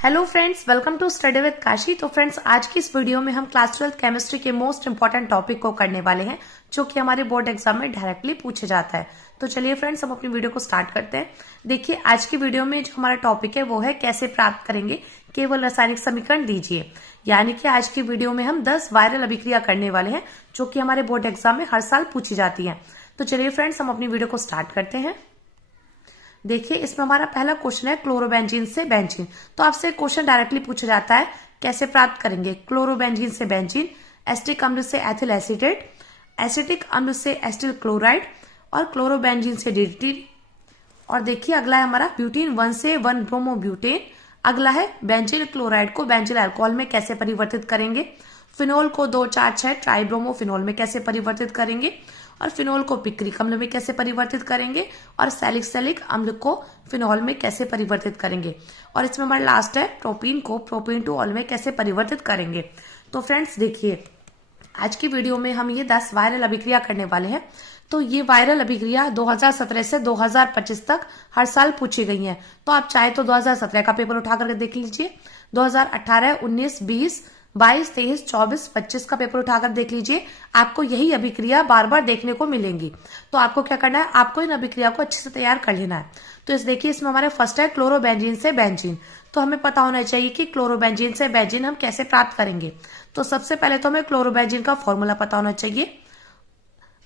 Hello friends, welcome to study with Kashi. तो friends, आज की इस वीडियो में हम क्लास 12 केमिस्ट्री के मोस्ट इंपॉर्टेंट टॉपिक को करने वाले हैं जो कि हमारे बोर्ड एग्जाम में डायरेक्टली पूछे जाता है। तो चलिए फ्रेंड्स, हम अपनी वीडियो को स्टार्ट करते हैं। देखिए, आज की वीडियो में जो हमारा टॉपिक है वो है कैसे प्राप्त करेंगे केवल रासायनिक समीकरण दीजिए। यानी कि आज की वीडियो में हम 10 वायरल अभिक्रिया करने वाले हैं जो कि हमारे बोर्ड एग्जाम में हर साल पूछी जाती है। तो चलिए फ्रेंड्स, हम अपनी वीडियो को स्टार्ट करते हैं। देखिए, इसमें हमारा पहला क्वेश्चन है क्लोरोबेंजीन से बेंजीन। तो आपसे क्वेश्चन डायरेक्टली पूछा जाता है कैसे प्राप्त करेंगे क्लोरोबेंजीन से बेंजीन, एसिटिक अम्ल से एथिल एसीटेट, एसिटिक अम्ल से एसिटिल क्लोराइड और क्लोरोबेंजीन से डीडीटी। और देखिए, अगला है हमारा ब्यूटीन 1 से 1 ब्रोमो ब्यूटेन। अगला है बेंजील क्लोराइड को बेंजील अल्कोहल में कैसे परिवर्तित करेंगे, फिनोल को 2,4,6 ट्राइब्रोमो फिनोल में कैसे परिवर्तित करेंगे, और फिनोल को पिक्रिक अम्ल में कैसे परिवर्तित करेंगे, और सैलिसिलिक अम्ल को फिनोल में कैसे परिवर्तित करेंगे। और इसमें हमारा लास्ट है प्रोपीन को प्रोपीन टू ऑल में कैसे परिवर्तित करेंगे। तो फ्रेंड्स देखिए, आज की वीडियो में हम ये 10 वायरल अभिक्रिया करने वाले हैं। तो ये वायरल अभिक्रिया 2017 से 2025 तक हर साल पूछी गई हैं। तो आप चाहे तो 2017 का पेपर उठा करके देख लीजिए, 2018, 19, 20, 22, 23, 24, 25 का पेपर उठाकर देख लीजिए। आपको यही अभिक्रिया बार बार देखने को मिलेंगी। तो आपको क्या करना है, आपको इन अभिक्रिया को अच्छे से तैयार कर लेना है। तो इस देखिए, इसमें हमारे फर्स्ट है क्लोरोबेंजीन से बेंजीन। तो हमें पता होना चाहिए कि क्लोरोबेंजीन से बेंजीन हम कैसे प्राप्त करेंगे। तो सबसे पहले तो हमें क्लोरोबेंजीन का फॉर्मूला पता होना चाहिए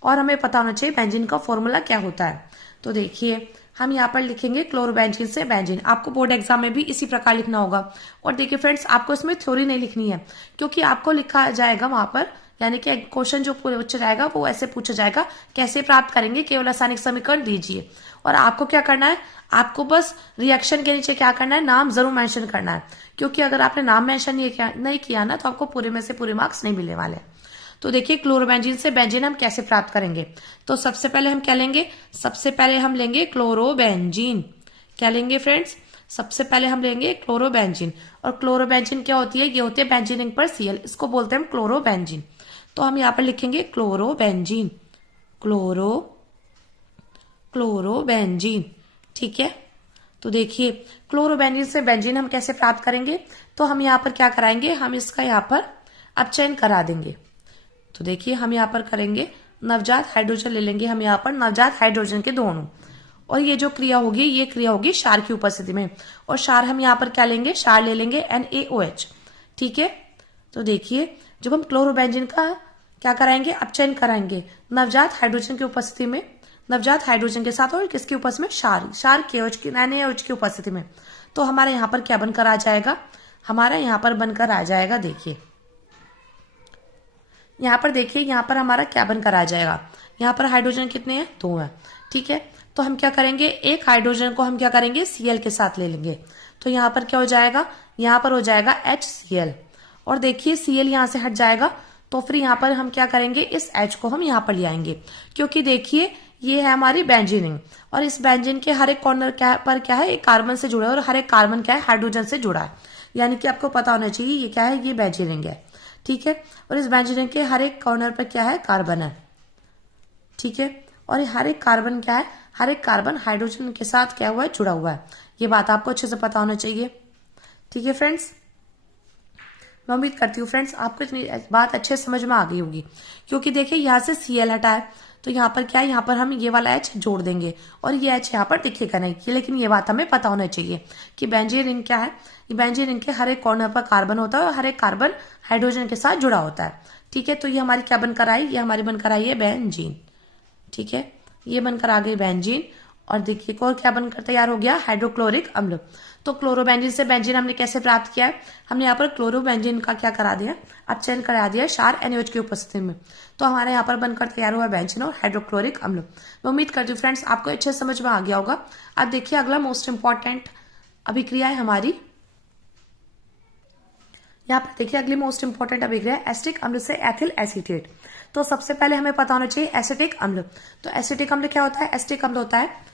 और हमें पता होना चाहिए बेंजीन का फॉर्मूला क्या होता है। तो देखिए, हम यहाँ पर लिखेंगे क्लोरोबेंजीन से बेंजीन। आपको बोर्ड एग्जाम में भी इसी प्रकार लिखना होगा। और देखिए फ्रेंड्स, आपको इसमें थ्योरी नहीं लिखनी है, क्योंकि आपको लिखा जाएगा वहां पर, यानी कि क्वेश्चन जो पूछा जाएगा वो ऐसे पूछा जाएगा कैसे प्राप्त करेंगे केवल रासायनिक समीकरण दीजिए। और आपको क्या करना है, आपको बस रिएक्शन के नीचे क्या करना है, नाम जरूर मेंशन करना है। क्योंकि अगर आपने नाम मेंशन नहीं किया ना, तो आपको पूरे में से पूरे मार्क्स नहीं मिलने वाले। तो देखिए, क्लोरोबेंजीन से बेंजीन हम कैसे प्राप्त करेंगे। तो सबसे पहले हम क्या लेंगे, सबसे पहले हम लेंगे क्लोरोबेंजीन। क्या लेंगे फ्रेंड्स, सबसे पहले हम लेंगे क्लोरोबेंजीन। और क्लोरोबेंजीन क्या होती है, ये होती है बेंजीन रिंग पर Cl, इसको बोलते हैं हम क्लोरोबेंजीन। तो हम यहाँ पर लिखेंगे क्लोरोबेंजीन, क्लोरोबेंजीन। ठीक है। तो देखिए, क्लोरोबेंजीन से बेंजीन हम कैसे प्राप्त करेंगे। तो हम यहाँ पर क्या कराएंगे, हम इसका यहाँ पर अपचयन करा देंगे। तो देखिए, हम यहाँ पर करेंगे नवजात हाइड्रोजन ले लेंगे, हम यहाँ पर नवजात हाइड्रोजन के दोनों। और ये जो क्रिया होगी, ये क्रिया होगी क्षार की उपस्थिति में। और क्षार हम यहाँ पर क्या लेंगे, क्षार ले लेंगे NaOH। ठीक है। तो देखिए, जब हम क्लोरोबेंजीन का क्या कराएंगे, अपचयन कराएंगे नवजात हाइड्रोजन की उपस्थिति में, नवजात हाइड्रोजन के साथ, और किसकी उपस्थिति में, क्षार KOH की NaOH की उपस्थिति में। तो हमारे यहाँ पर क्या बनकर आ जाएगा, हमारा यहाँ पर बनकर आ जाएगा, देखिए यहाँ पर, देखिए यहाँ पर हमारा क्या बनकर आ जाएगा, यहाँ पर हाइड्रोजन कितने हैं, 2 हैं। ठीक है। तो हम क्या करेंगे, एक हाइड्रोजन को हम क्या करेंगे, Cl के साथ ले लेंगे। तो यहाँ पर क्या हो जाएगा, यहाँ पर हो जाएगा HCl। और देखिए, Cl यहाँ से हट जाएगा। तो फिर यहाँ पर हम क्या करेंगे, इस H को हम यहाँ पर ले आएंगे। क्योंकि देखिए, ये है हमारी बेंजीन रिंग, और इस बेंजीन के हर एक कॉर्नर पर क्या है, एक कार्बन से जुड़ा है, और हर एक कार्बन क्या है, हाइड्रोजन से जुड़ा है। यानी कि आपको पता होना चाहिए ये क्या है, ये बेंजीन रिंग है। ठीक है। और इस बेंजीन रिंग के हर एक कॉर्नर पर क्या है, कार्बन है। ठीक है। और ये हर एक कार्बन क्या है, हर एक कार्बन हाइड्रोजन के साथ क्या हुआ है, जुड़ा हुआ है। ये बात आपको अच्छे से पता होना चाहिए। ठीक है फ्रेंड्स, मैं उम्मीद करती हूँ फ्रेंड्स आपको इतनी बात अच्छे समझ में आ गई होगी। क्योंकि देखिए, यहाँ से Cl हटा है, तो यहाँ पर क्या है, यहाँ पर हम ये वाला H जोड़ देंगे, और ये H यहाँ पर दिखेगा नहीं। लेकिन ये बात हमें पता होना चाहिए कि बेंजीन रिंग क्या है, ये बेंजीन रिंग के हर एक कॉर्नर पर कार्बन होता है, और हर एक कार्बन हाइड्रोजन के साथ जुड़ा होता है। ठीक है। तो ये हमारी क्या बनकर आई, ये हमारी बनकर आई है बेंजीन। ठीक है, ये बनकर आ गई बेंजीन। और देखिए, और क्या बनकर तैयार हो गया, हाइड्रोक्लोरिक अम्ल। तो क्लोरोबेंजीन से बेंजीन हमने कैसे प्राप्त किया है, हमने यहाँ पर क्लोरोबेंजीन का क्या करा दिया, अपचयन करा दिया क्षार NaOH की उपस्थिति में। तो हमारे यहाँ पर बनकर तैयार हुआ बेंजीन और हाइड्रोक्लोरिक अम्ल। मैं उम्मीद करती हूँ फ्रेंड्स आपको अच्छे समझ में आ गया होगा। अब देखिए, अगला मोस्ट इंपॉर्टेंट अभिक्रिया है हमारी। यहाँ पर देखिए, अगली मोस्ट इंपॉर्टेंट अभिक्रिया है एसिटिक अम्ल से एथिल एसीटेट। तो सबसे पहले हमें पता होना चाहिए एसिटिक अम्ल। तो एसिटिक अम्ल क्या होता है, एसिटिक अम्ल होता है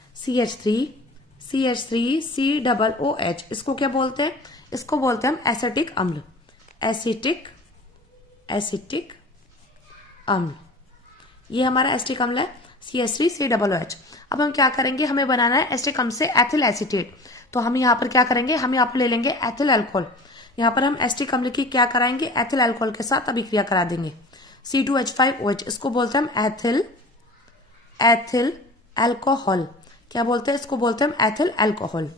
CH3COOH। इसको क्या बोलते हैं, इसको बोलते हैं हम एसिटिक अम्ल, एसिटिक अम्ल। ये हमारा एसिटिक अम्ल है CH3COOH। अब हम क्या करेंगे, हमें बनाना है एसिटिक अम्ल से एथिल एसीटेट। तो हम यहाँ पर क्या करेंगे, हम यहाँ पर ले लेंगे एथिल अल्कोहल। यहाँ पर हम एसिटिक अम्ल की क्या कराएंगे, एथिल अल्कोहल के साथ अभिक्रिया करा देंगे। C2H5OH, इसको बोलते हैं हम एथिल अल्कोहल। क्या बोलते हैं, इसको बोलते हैं हम एथिल अल्कोहल।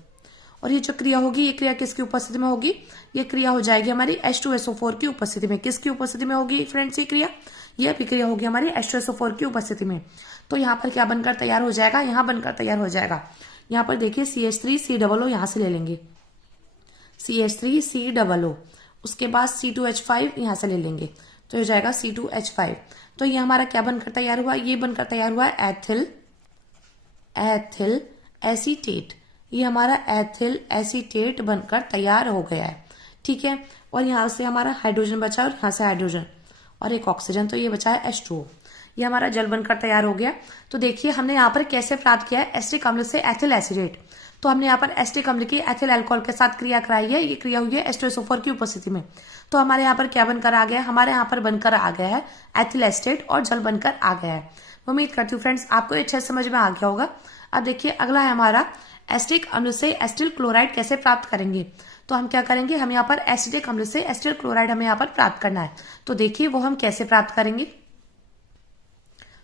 और ये जो क्रिया होगी, ये क्रिया किसकी उपस्थिति में होगी, ये क्रिया हो जाएगी हमारी H2SO4 की उपस्थिति में। किसकी उपस्थिति में होगी फ्रेंड्स ये क्रिया, ये अभिक्रिया होगी हमारी H2SO4 की उपस्थिति में। तो यहाँ पर क्या बनकर तैयार हो जाएगा, यहाँ बनकर तैयार हो जाएगा, यहाँ पर देखिए CH3COO यहाँ से ले लेंगे, CH3COO, उसके बाद C2H5 यहाँ से ले लेंगे, तो हो जाएगा C2H5। तो ये हमारा क्या बनकर तैयार हुआ, ये बनकर तैयार हुआ एथिल एसीटेट। ये हमारा एथिल एसीटेट बनकर तैयार हो गया है, ठीक है। और यहाँ से हमारा हाइड्रोजन बचा और यहाँ से हाइड्रोजन और एक ऑक्सीजन, तो ये बचा है H2O। ये हमारा जल बनकर तैयार हो गया। तो देखिए हमने यहाँ पर कैसे प्राप्त किया है, एसिटिक अम्ल से एथिल एसीटेट। तो हमने यहाँ पर एसिटिक अम्ल की एथिल अल्कोहल के साथ क्रिया कराई है, ये क्रिया हुई है H2SO4 की उपस्थिति में। तो हमारे यहाँ पर क्या बनकर आ गया है, हमारे यहाँ पर बनकर आ गया है एथिल एसीटेट और जल बनकर आ गया है। उम्मीद करती हूँ फ्रेंड्स आपको अच्छे से समझ में आ गया होगा। अब देखिए अगला है हमारा एसिटिक अम्ल से एसिटिल क्लोराइड कैसे प्राप्त करेंगे। तो हम क्या करेंगे, हम यहाँ पर एसिटिक अम्ल से एसिटिल क्लोराइड हमें यहाँ पर प्राप्त करना है। तो देखिए वो हम कैसे प्राप्त करेंगे।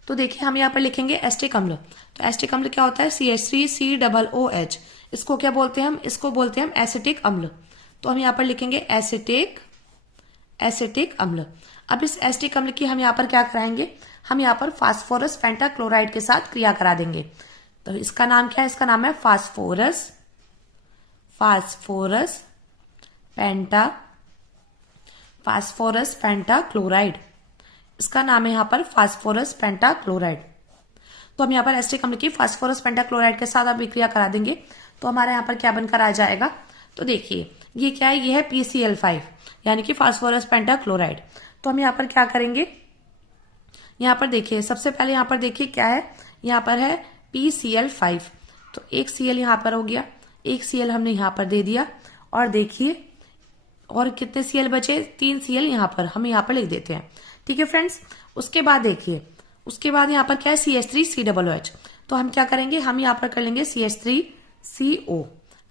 तो देखिए हम यहाँ पर लिखेंगे एसिटिक अम्ल। तो एसिटिक अम्ल क्या होता है, CH3COOH। इसको क्या बोलते हैं हम, इसको बोलते हैं हम एसिटिक अम्ल। तो हम यहाँ पर लिखेंगे एसिटिक अम्ल। अब इस एसिटिक अम्ल की हम यहाँ पर क्या कराएंगे, हम यहाँ पर फास्फोरस पेंटाक्लोराइड के साथ क्रिया करा देंगे। तो इसका नाम क्या है, इसका नाम है फास्फोरस पेंटाक्लोराइड। इसका नाम है यहाँ पर फास्फोरस पेंटाक्लोराइड। तो हम यहाँ पर एसिटिक अम्ल की फास्फोरस पेंटाक्लोराइड के साथ अभिक्रिया करा देंगे। तो हमारे यहाँ पर क्या बनकर आ जाएगा, तो देखिए ये क्या है, ये है PCl5 यानी कि फास्फोरस पेंटाक्लोराइड। तो हम यहाँ पर क्या करेंगे, यहाँ पर देखिए सबसे पहले यहाँ पर देखिए क्या है, यहाँ पर है PCl5। तो एक Cl यहाँ पर हो गया, एक Cl हमने यहाँ पर दे दिया। और देखिए और कितने Cl बचे, 3 Cl यहाँ पर हम यहाँ पर लिख देते हैं, ठीक है फ्रेंड्स। उसके बाद देखिए, उसके बाद यहाँ पर क्या है CH3COOH। तो हम क्या करेंगे, हम यहाँ पर कर लेंगे CH3CO,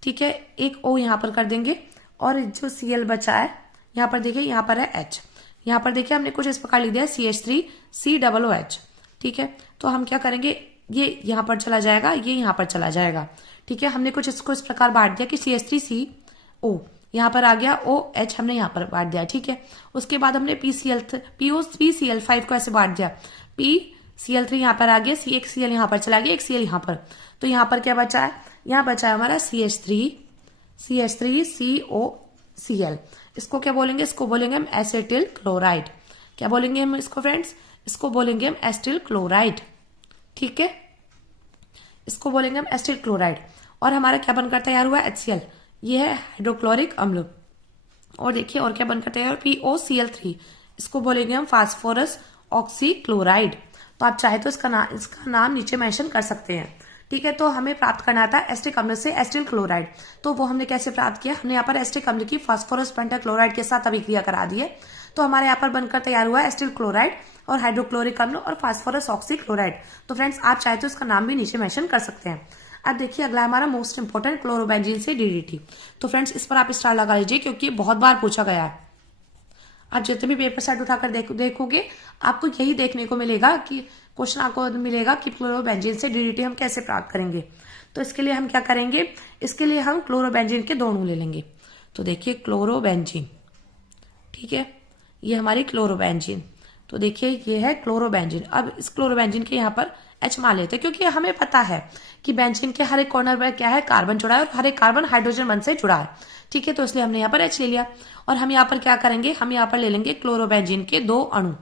ठीक है, एक O यहाँ पर कर देंगे। और जो Cl बचा है यहाँ पर देखिए, यहाँ पर है H, यहाँ पर देखिए हमने कुछ इस प्रकार लिख दिया CH3COOH, ठीक है। तो हम क्या करेंगे, ये यहाँ पर चला जाएगा, ये यहाँ पर चला जाएगा, ठीक है। हमने कुछ इसको इस प्रकार बांट दिया कि CH3CO यहाँ पर आ गया, OH हमने यहाँ पर बांट दिया, ठीक है। उसके बाद हमने PCl5 को ऐसे बांट दिया, PCl3 यहाँ पर आ गया, एक Cl यहाँ पर चला गया, एक Cl यहाँ पर। तो यहाँ पर क्या बचा है, यहाँ बचा है हमारा CH3COCl। इसको क्या बोलेंगे, इसको बोलेंगे हम एसिटिल क्लोराइड। क्या बोलेंगे हम इसको फ्रेंड्स, इसको बोलेंगे हम एसिटिल क्लोराइड, ठीक है, इसको बोलेंगे हम एसिटिल क्लोराइड। और हमारा क्या बनकर तैयार हुआ, HCl, ये है हाइड्रोक्लोरिक अम्ल। और देखिए और क्या बनकर तैयार हुआ, POCl3, इसको बोलेंगे हम फास्फोरस ऑक्सीक्लोराइड। तो आप चाहे तो इसका नाम नीचे मेंशन कर सकते हैं, ठीक है। तो हमें प्राप्त करना था एसिटिक अम्ल से एसिटिल क्लोराइड। तो वो हमने कैसे प्राप्त किया, हमने यहाँ पर एसिटिक अम्ल की फास्फोरस पेंटाक्लोराइड के साथ अभिक्रिया करा दी है। तो हमारे यहाँ पर बनकर तैयार हुआ एसिटिल क्लोराइड और हाइड्रोक्लोरिक अम्ल और फास्फोरस ऑक्सीक्लोराइड। तो फ्रेंड्स आप चाहे तो इसका नाम भी नीचे मेंशन कर सकते हैं। अब देखिए अगला हमारा मोस्ट इंपोर्टेंट क्लोरोबेंजीन से DDT। तो फ्रेंड्स इस पर आप स्टार लगा लीजिए क्योंकि बहुत बार पूछा गया है। आप जितने भी पेपर सेट उठाकर देखोगे आपको यही देखने को मिलेगा कि क्वेश्चन आपको मिलेगा कि क्लोरोबेंजीन से DDT हम कैसे प्राप्त करेंगे। तो इसके लिए हम क्या करेंगे, इसके लिए हम क्लोरोबेंजीन के 2 अणु ले लेंगे। तो देखिए क्लोरोबेंजीन, ठीक है, ये हमारी क्लोरोबेंजीन। तो देखिए ये है क्लोरोबेंजीन। अब इस क्लोरोबेंजीन के यहाँ पर H मान लेते हैं क्योंकि हमें पता है कि बेंजीन के हर एक कॉर्नर पर क्या है, कार्बन जुड़ा है और हर एक कार्बन हाइड्रोजन बंध से जुड़ा है, ठीक है। तो इसलिए हमने यहाँ पर H ले लिया। और हम यहाँ पर क्या करेंगे, हम यहाँ पर ले लेंगे क्लोरोबेंजीन के 2 अणु,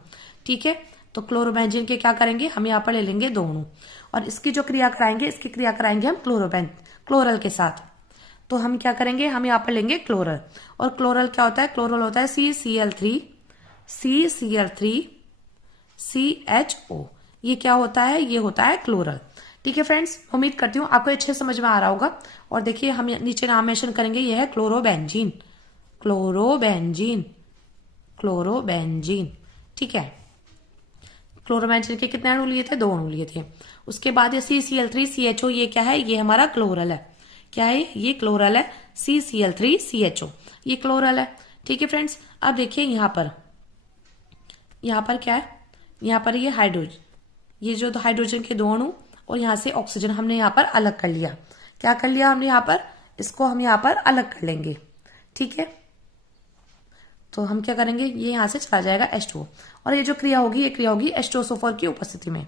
ठीक है। तो क्लोरोबेंजीन के क्या करेंगे, हम यहाँ पर ले लेंगे 2 अणु और इसकी जो क्रिया कराएंगे, इसकी क्रिया कराएंगे हम क्लोरल के साथ। तो हम क्या करेंगे, हम यहाँ पर लेंगे क्लोरल। और क्लोरल क्या होता है, क्लोरल होता है CCl3CCl3CHO। ये क्या होता है, ये होता है क्लोरल, ठीक है फ्रेंड्स। उम्मीद करती हूँ आपको अच्छे समझ में आ रहा होगा। और देखिए हम नीचे नाम मेंशन करेंगे, ये है क्लोरोबेंजीन, ठीक है। क्लोरोबेंजीन के कितने अणु लिए थे, 2 अणु लिए थे। उसके बाद ये CCl3CHO, ये क्या है, ये हमारा क्लोरल है। क्या है, ये क्लोरल है, CCl3CHO, ये क्लोरल है। ठीक है फ्रेंड्स, अब देखिए यहाँ पर क्या है, यहाँ पर ये हाइड्रोजन, ये जो हाइड्रोजन के दो अणु और यहाँ से ऑक्सीजन हमने यहाँ पर अलग कर लिया। क्या कर लिया हमने यहाँ पर, इसको हम यहाँ पर अलग कर लेंगे। ठीक है, तो हम क्या करेंगे, ये यहाँ से चला जाएगा H2O, और ये जो क्रिया होगी ये क्रिया होगी H2SO4 की उपस्थिति में।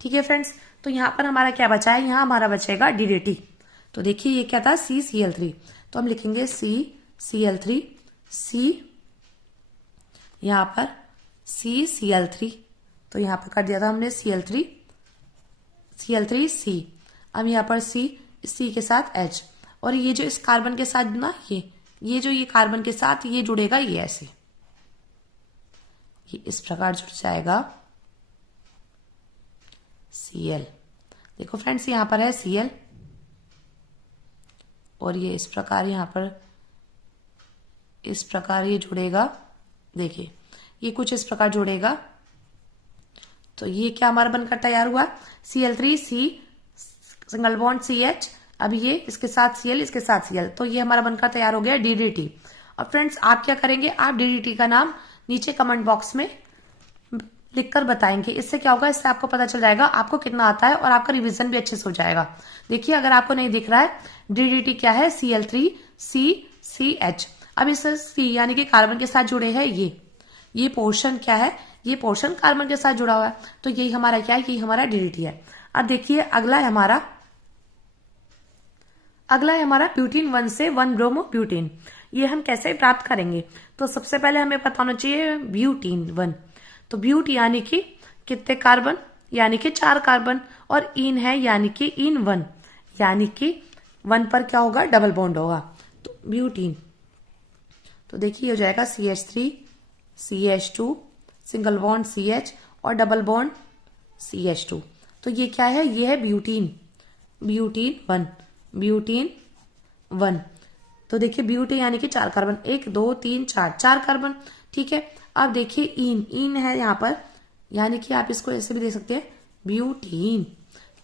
ठीक है फ्रेंड्स, तो यहाँ पर हमारा क्या बचा है, यहाँ हमारा बचेगा DDT। तो देखिए ये क्या था, CCl3, तो हम लिखेंगे CCl3, C यहाँ पर CCl3, तो यहाँ पर कर दिया था हमने Cl3C। अब यहाँ पर C के साथ H, और ये जो इस कार्बन के साथ ना, ये जो ये कार्बन के साथ ये जुड़ेगा, ये ऐसे, ये इस प्रकार जुड़ जाएगा Cl। देखो फ्रेंड्स, यहाँ पर है Cl, और ये इस प्रकार यहाँ पर इस प्रकार ये जुड़ेगा। देखिए ये कुछ इस प्रकार जुड़ेगा, तो ये क्या हमारा बनकर तैयार हुआ, Cl3C सिंगल बॉन्ड CH, अब ये इसके साथ Cl, इसके साथ Cl, तो ये हमारा बनकर तैयार हो गया DDT। और फ्रेंड्स आप क्या करेंगे, आप DDT का नाम नीचे कमेंट बॉक्स में लिखकर बताएंगे। इससे क्या होगा, इससे आपको पता चल जाएगा आपको कितना आता है, और आपका रिवीजन भी अच्छे से हो जाएगा। देखिए अगर आपको नहीं दिख रहा है, DDT क्या है, Cl3CCH। अब इस C यानी कि कार्बन के साथ जुड़े हैं ये पोर्शन क्या है, ये पोर्शन कार्बन के साथ जुड़ा हुआ है, तो यही हमारा क्या है, यही हमारा DDT है। अब देखिए अगला है हमारा ब्यूटीन 1 से 1 ब्रोमो ब्यूटीन। ये हम कैसे प्राप्त करेंगे, तो सबसे पहले हमें पता होना चाहिए ब्यूटीन 1। तो ब्यूट यानी कि कितने कार्बन, यानी कि 4 कार्बन, और इन है यानी कि इन 1, यानी कि 1 पर क्या होगा, डबल बॉन्ड होगा, तो ब्यूटीन। तो देखिए हो जाएगा CH3 CH2 single bond CH और डबल बॉन्ड CH2। तो ये क्या है, ये है ब्यूटीन 1। तो देखिए ब्यूट यानी कि 4 कार्बन, 1 2 3 4 कार्बन। ठीक है, अब देखिए इन है यहाँ पर, यानी कि आप इसको ऐसे भी देख सकते हैं, ब्यूटीन।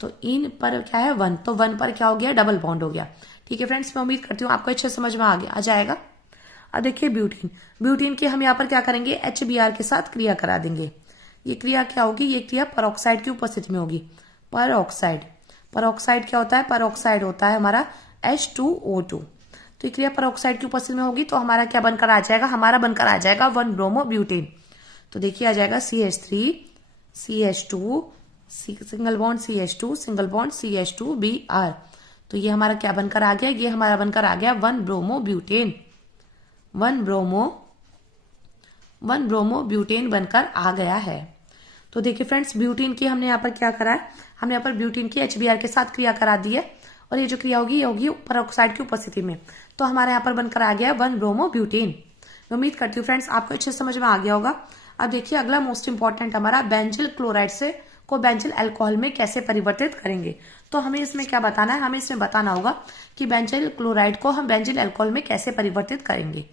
तो इन पर क्या है 1, तो 1 पर क्या हो गया, डबल बॉन्ड हो गया। ठीक है फ्रेंड्स, मैं उम्मीद करती हूँ आपको अच्छे समझ में आ जाएगा। अब देखिए ब्यूटीन की हम यहाँ पर क्या करेंगे, HBr के साथ क्रिया करा देंगे। ये क्रिया क्या होगी, ये क्रिया परऑक्साइड की उपस्थिति में होगी। परऑक्साइड क्या होता है, परऑक्साइड होता है हमारा H2O2। तो ये क्रिया परऑक्साइड की उपस्थिति में होगी, तो हमारा क्या बनकर आ जाएगा, हमारा बनकर आ जाएगा 1 ब्रोमो ब्यूटेन। तो देखिए आ जाएगा CH3 CH2 single bond CH2 single bond CH2Br। तो ये हमारा क्या बनकर आ गया, ये हमारा बनकर आ गया 1 ब्रोमो ब्यूटेन। 1 ब्रोमो ब्यूटेन बनकर आ गया है। तो देखिए फ्रेंड्स, ब्यूटीन की हमने यहाँ पर क्या करा है, हमने यहाँ पर ब्यूटीन की HBr के साथ क्रिया करा दी है, और ये जो क्रिया होगी ये होगी परऑक्साइड की उपस्थिति में। तो हमारे यहाँ पर बनकर आ गया 1 ब्रोमो ब्यूटेन। मैं उम्मीद करती हूँ फ्रेंड्स आपको अच्छे समझ में आ गया होगा। अब देखिए अगला मोस्ट इंपॉर्टेंट हमारा बेंजिल क्लोराइड से को बेंजिल अल्कोहल में कैसे परिवर्तित करेंगे। तो हमें इसमें क्या बताना है, हमें इसमें बताना होगा कि बेंजिल क्लोराइड को हम बेंजिल अल्कोहल में कैसे परिवर्तित करेंगे।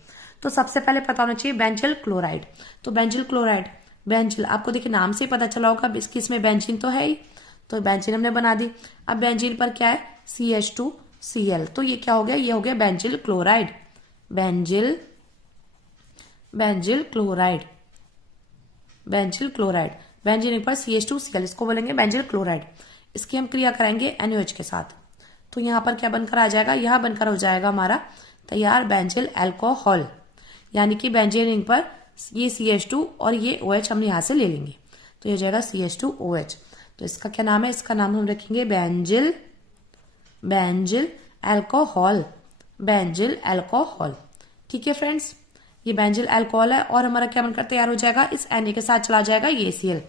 तो सबसे पहले पता होना चाहिए बेंजिल क्लोराइड। तो बेंजिल क्लोराइड, बेंजिल आपको देखिए नाम से पता चला होगा, इसमें बेंजीन तो है ही, तो बेंजीन हमने बना दी। अब बेंजीन पर क्या है, CH2Cl, तो ये क्या हो गया, ये हो गया benzyl chloride. Benzyl chloride, benzene पर CH2Cl, इसको बोलेंगे बेंजिल क्लोराइड। इसकी हम क्रिया कराएंगे NaOH के साथ। तो यहाँ पर क्या बनकर आ जाएगा, यहाँ बनकर हो जाएगा हमारा तैयार बेंजिल अल्कोहल, यानी कि बेंजीन रिंग पर ये CH2 और ये OH हम यहाँ से ले लेंगे, तो ये हो जाएगा CH2OH। तो इसका क्या नाम है, इसका नाम हम रखेंगे बेंजिल अल्कोहल। ठीक है फ्रेंड्स, ये बेंजिल अल्कोहल है, और हमारा क्या बनकर तैयार हो जाएगा, इस Na के साथ चला जाएगा ये Cl,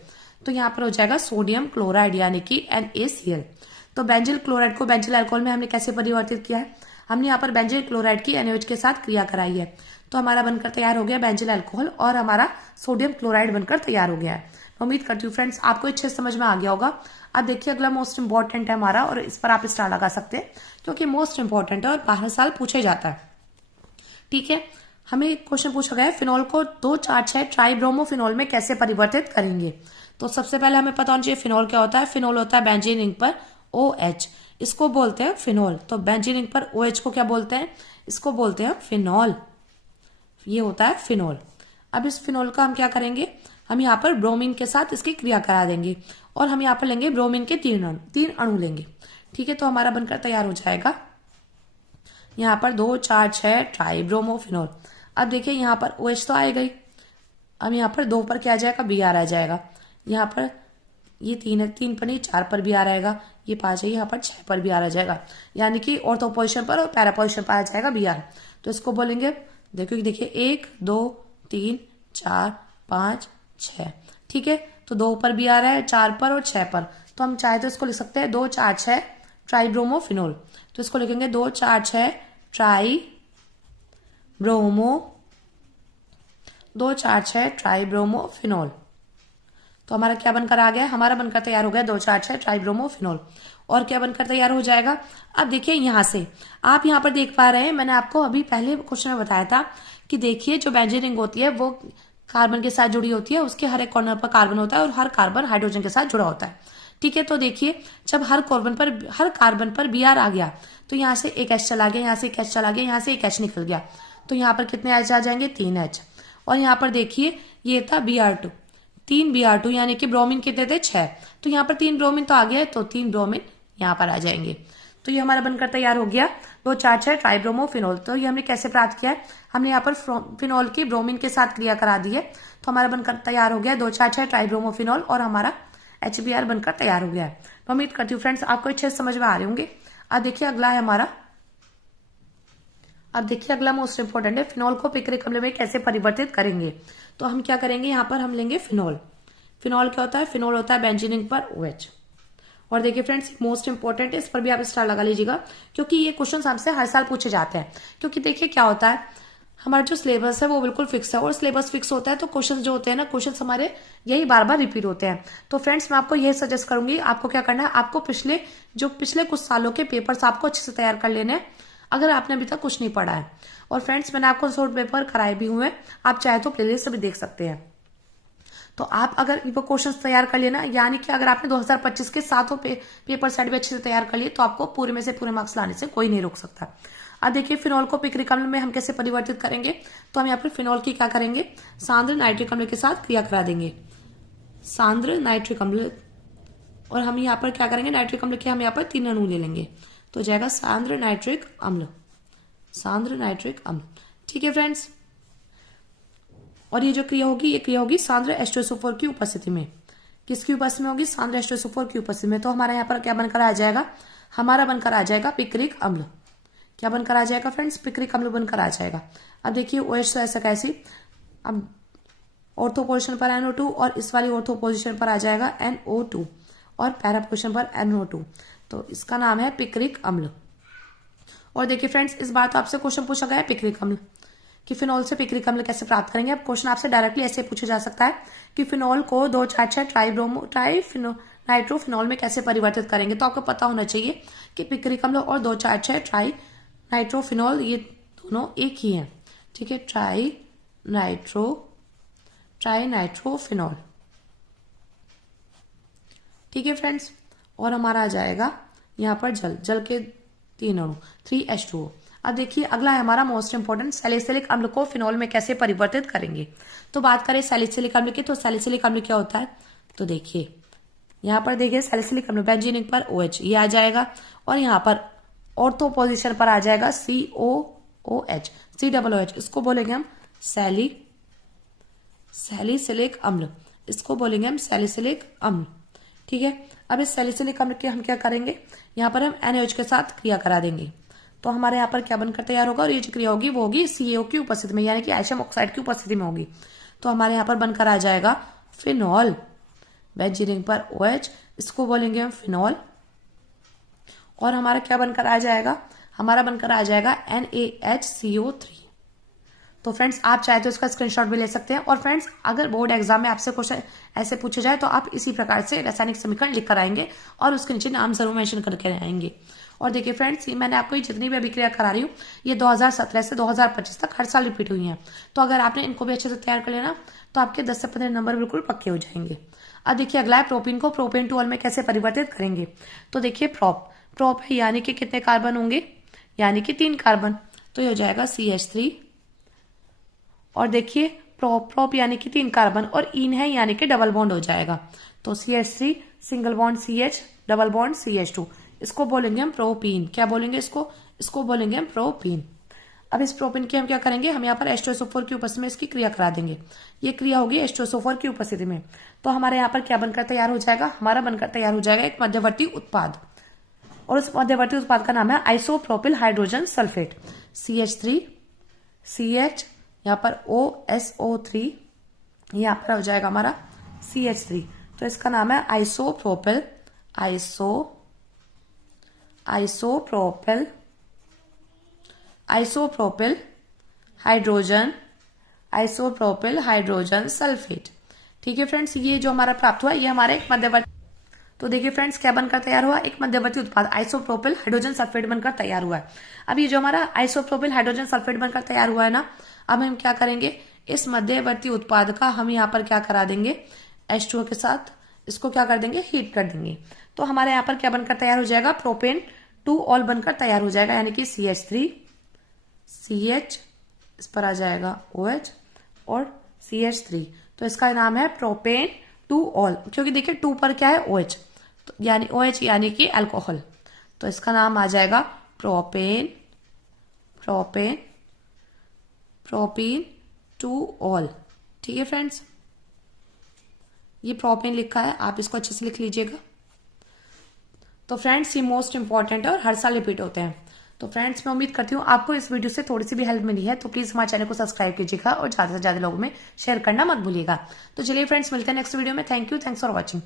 तो यहाँ पर हो जाएगा सोडियम क्लोराइड यानी कि NaCl। तो बेंजिल क्लोराइड को बेंजिल अल्कोहल में हमने कैसे परिवर्तित किया है, हमने यहाँ पर बेंजिल क्लोराइड की NaOH के साथ क्रिया कराई है, तो हमारा बनकर तैयार हो गया बेंजिल अल्कोहल, और हमारा सोडियम क्लोराइड बनकर तैयार हो गया है। उम्मीद करती हूँ फ्रेंड्स आपको अच्छे समझ में आ गया होगा। अब देखिए अगला मोस्ट इंपॉर्टेंट है हमारा, और इस पर आप स्टार लगा सकते हैं क्योंकि मोस्ट इंपॉर्टेंट है और हर साल पूछे जाता है। ठीक है, हमें क्वेश्चन पूछा गया है फिनॉल को 2,4,6 ट्राइब्रोमोफिनॉल में कैसे परिवर्तित करेंगे। तो सबसे पहले हमें पता होना चाहिए फिनॉल क्या होता है। फिनॉल होता है बेंजीन रिंग पर OH, इसको बोलते हैं फिनोल। तो बेंजीन रिंग पर OH को क्या बोलते हैं? इसको बोलते हैं फिनोल। ये होता है फिनोल। अब इस फिनोल का हम क्या करेंगे, हम यहाँ पर ब्रोमीन के साथ इसकी क्रिया करा देंगे और हम यहाँ पर लेंगे ब्रोमीन के तीन अणु लेंगे। ठीक है, तो हमारा बनकर तैयार हो जाएगा यहाँ पर 2 4 6 ट्राई ब्रोमोफिनोल। अब देखिए यहाँ पर OH तो आएगा ही, अब यहाँ पर 2 पर क्या आ जाएगा, Br आ जाएगा। यहाँ पर ये 3 है, 3 पर नहीं 4 पर Br आएगा, ये 5 है, यहाँ पर 6 पर Br आ जाएगा, यानी कि ऑर्थो पोजिशन पर और पैरा पोजिशन पर आ जाएगा Br। तो इसको बोलेंगे, देखिए 1 2 3 4 5 6। ठीक है, तो 2 पर Br है, 4 पर और 6 पर। तो हम चाहे तो इसको लिख सकते हैं 2 4 6 ट्राईब्रोमोफिनोल। तो इसको लिखेंगे 2 4 6 ट्राईब्रोमोफिनोल। तो हमारा क्या बनकर आ गया, हमारा बनकर तैयार हो गया 2 4 6 ट्राईब्रोमोफिनोल। और क्या बनकर तैयार हो जाएगा, अब देखिए यहां से आप यहाँ पर देख पा रहे हैं, मैंने आपको अभी पहले क्वेश्चन में बताया था कि देखिए जो बेंजीन रिंग होती है वो कार्बन के साथ जुड़ी होती है, उसके हर एक कॉर्नर पर कार्बन होता है और हर कार्बन हाइड्रोजन के साथ जुड़ा होता है। ठीक है, तो देखिए जब हर कार्बन पर Br आ गया तो यहाँ से एक H चला गया, यहाँ से एक H चला गया, यहाँ से एक H निकल गया, तो यहाँ पर कितने H आ जाएंगे, 3 H। और यहाँ पर देखिए ये था Br2, 3 Br2, यानी कि ब्रोमीन कितने थे, 6। तो यहाँ पर 3 ब्रोमीन तो आ गया है, तो 3 ब्रोमीन यहाँ पर आ जाएंगे। तो ये हमारा बनकर तैयार हो गया 2 4 6 ट्राईब्रोमोफिनोल। तो ये हमने कैसे प्राप्त किया है, हमने यहाँ पर फिनोल की ब्रोमीन के साथ क्रिया करा दी है, तो हमारा बनकर तैयार हो गया 2 4 6 ट्राईब्रोमोफिनोल और हमारा HBr बनकर तैयार हो गया है। तो उम्मीद करती हूँ फ्रेंड्स आपको अच्छे से समझ में आ रहे होंगे। अब देखिए अगला है हमारा, अब देखिए अगला मोस्ट इंपोर्टेंट है, फिनोल को पिक्रिक अम्ल में कैसे परिवर्तित करेंगे। तो हम क्या करेंगे, यहाँ पर हम लेंगे फिनोल। फिनोल क्या होता है, फिनोल होता है बेंजीन रिंग पर OH। और देखिए फ्रेंड्स मोस्ट इंपोर्टेंट है, इस पर भी आप स्टार लगा लीजिएगा क्योंकि ये क्वेश्चन हमसे हर साल पूछे जाते हैं। क्योंकि देखिए क्या होता है, हमारा जो सिलेबस है वो बिल्कुल फिक्स है और सिलेबस फिक्स होता है तो क्वेश्चन जो होते हैं ना, क्वेश्चन हमारे यही बार बार रिपीट होते हैं। तो फ्रेंड्स मैं आपको यही सजेस्ट करूंगी, आपको क्या करना है, आपको पिछले कुछ सालों के पेपर्स आपको अच्छे से तैयार कर लेने हैं अगर आपने अभी तक कुछ नहीं पढ़ा है। और फ्रेंड्स मैंने आपको शॉर्ट पेपर कराए भी हुए हैं, आप चाहे तो प्लेलिस्ट भी देख सकते हैं। तो आप अगर वो क्वेश्चंस तैयार कर लेना, यानी कि अगर आपने 2025 के सातों पेपर सेट भी अच्छे से तैयार कर लिए तो आपको पूरे में से पूरे मार्क्स लाने से कोई नहीं रोक सकता। अब देखिए फिनोल को पिक्रिक अम्ल में हम कैसे परिवर्तित करेंगे। तो हम यहाँ पर फिनोल की क्या करेंगे, सांद्र नाइट्रिक अम्ल के साथ क्रिया करा देंगे, सांद्र नाइट्रिक अम्ल। और हम यहाँ पर क्या करेंगे, नाइट्रिक अम्ल के हम यहाँ पर 3 अणु ले लेंगे, तो जाएगा सांद्र नाइट्रिक अम्ल, सांद्र नाइट्रिक अम्ल। ठीक है फ्रेंड्स, और ये जो क्रिया होगी, ये क्रिया होगी सांद्र H2SO4 की उपस्थिति में। किसकी उपस्थिति में होगी, सांद्र H2SO4 की उपस्थिति में। तो हमारा यहाँ पर क्या बनकर आ जाएगा, हमारा बनकर आ जाएगा पिक्रिक अम्ल। क्या बनकर आ जाएगा फ्रेंड्स, पिक्रिक अम्ल बनकर आ जाएगा। अब देखिए OH तो ऐसा कैसी, अब ऑर्थो पोजिशन पर NO2 और इस वाली ऑर्थो पोजिशन पर आ जाएगा NO2 और पैरा पोजिशन पर NO2, तो इसका नाम है पिक्रिक अम्ल। और देखिए फ्रेंड्स इस बार तो आपसे क्वेश्चन पूछा गया है पिक्रिक अम्ल कि फिनोल से पिक्रिक अम्ल कैसे प्राप्त करेंगे। अब क्वेश्चन आपसे डायरेक्टली ऐसे पूछा जा सकता है कि फिनोल को 2 4 6 नाइट्रोफिनोल में कैसे परिवर्तित करेंगे। तो आपको पता होना चाहिए कि पिक्रिक अम्ल और 2 4 6 ट्राई नाइट्रोफिनोल ये दोनों एक ही हैं। ठीक है, ट्राई नाइट्रोफिनोल। ठीक है फ्रेंड्स, और हमारा आ जाएगा यहाँ पर जल के 3 अणु 3H2O। अब देखिए अगला है हमारा मोस्ट इंपोर्टेंट, सैलिसिलिक अम्ल को फिनोल में कैसे परिवर्तित करेंगे। तो बात करें सैलिसिलिक अम्ल की, तो सैलिसिलिक अम्ल क्या होता है, तो देखिए यहाँ पर देखिए सैलिसिलिक अम्ल बेंजीन रिंग पर OH ये आ जाएगा और यहाँ पर ऑर्थो पोजिशन पर आ जाएगा COOH, COOH, इसको बोलेंगे हम सैलिसिलिक अम्ल, इसको बोलेंगे हम सैलिसिलिक अम्ल। ठीक है, अब इस सैलिसिलिक अम्ल के हम क्या करेंगे, यहाँ पर हम NaOH के साथ क्रिया करा देंगे, तो हमारे यहाँ पर क्या बनकर तैयार होगा, और ये जो क्रिया होगी वो होगी CaO की उपस्थिति में, यानी कि एशियम ऑक्साइड की उपस्थिति में होगी। तो हमारे यहाँ पर बनकर आ जाएगा फिनोल, बेंजीन रिंग पर OH, इसको बोलेंगे हम फिनोल। और हमारा क्या बनकर आ जाएगा, हमारा बनकर आ जाएगा NaHCO3। तो फ्रेंड्स आप चाहे तो इसका स्क्रीनशॉट भी ले सकते हैं। और फ्रेंड्स अगर बोर्ड एग्जाम में आपसे क्वेश्चन ऐसे पूछे जाए तो आप इसी प्रकार से रासायनिक समीकरण लिख कर आएंगे और उसके नीचे नाम जरूर मेंशन करके आएंगे। और देखिए फ्रेंड्स मैंने आपको जितनी भी अभिक्रिया करा रही हूँ ये 2017 से 2025 तक हर साल रिपीट हुई हैं। तो अगर आपने इनको भी अच्छे से तैयार कर लेना तो आपके 10 से 15 नंबर बिल्कुल पक्के हो जाएंगे। अब देखिए अगला है प्रोपीन को प्रोपेन टू ऑल में कैसे परिवर्तित करेंगे। तो देखिए प्रोप है यानी कि कितने कार्बन होंगे, यानी कि 3 कार्बन, तो ये हो जाएगा CH3। और देखिए प्रोप यानी कि 3 कार्बन और इन है यानी कि डबल बॉन्ड हो जाएगा, तो CH3 single bond CH double bond CH2, इसको बोलेंगे हम प्रोपीन। क्या बोलेंगे इसको बोलेंगे हम प्रोपीन। अब इस प्रोपीन की हम क्या करेंगे, हम यहाँ पर H2SO4 की उपस्थिति में इसकी क्रिया करा देंगे। ये क्रिया होगी H2SO4 की उपस्थिति में, तो हमारे यहाँ पर क्या बनकर तैयार हो जाएगा, हमारा बनकर तैयार हो जाएगा एक मध्यवर्ती उत्पाद, और उस मध्यवर्ती उत्पाद का नाम है isopropyl hydrogen sulphate. CH3 CH, यहाँ पर OSO3, यहाँ पर हो जाएगा हमारा CH3, तो इसका नाम है आइसोप्रोपिल आइसोप्रोपिल हाइड्रोजन सल्फेट। ठीक है फ्रेंड्स, ये जो हमारा प्राप्त हुआ ये हमारे एक मध्यवर्ती, तो देखिए फ्रेंड्स क्या बनकर तैयार हुआ, एक मध्यवर्ती उत्पाद आइसोप्रोपिल हाइड्रोजन सल्फेट बनकर तैयार हुआ है। अब ये जो हमारा आइसोप्रोपिल हाइड्रोजन सल्फेट बनकर तैयार हुआ है ना, अब हम क्या करेंगे, इस मध्यवर्ती उत्पाद का हम यहाँ पर क्या करा देंगे, H2O के साथ इसको क्या कर देंगे, हीट कर देंगे, तो हमारे यहाँ पर क्या बनकर तैयार हो जाएगा, प्रोपेन 2 ऑल बनकर तैयार हो जाएगा, यानी कि CH3 CH, इस पर आ जाएगा OH और CH3, तो इसका नाम है प्रोपेन 2 ऑल, क्योंकि देखिए 2 पर क्या है OH, तो यानी OH यानी कि अल्कोहल, तो इसका नाम आ जाएगा प्रोपीन 2 ऑल। ठीक है फ्रेंड्स, ये प्रोपेन लिखा है, आप इसको अच्छे से लिख लीजिएगा। तो फ्रेंड्स ये मोस्ट इंपॉर्टेंट है और हर साल रिपीट होते हैं। तो फ्रेंड्स मैं उम्मीद करती हूँ आपको इस वीडियो से थोड़ी सी भी हेल्प मिली है, तो प्लीज हमारे चैनल को सब्सक्राइब कीजिएगा और ज्यादा से ज्यादा लोगों में शेयर करना मत भूलिएगा। तो चलिए फ्रेंड्स मिलते हैं नेक्स्ट वीडियो में। Thanks for watching.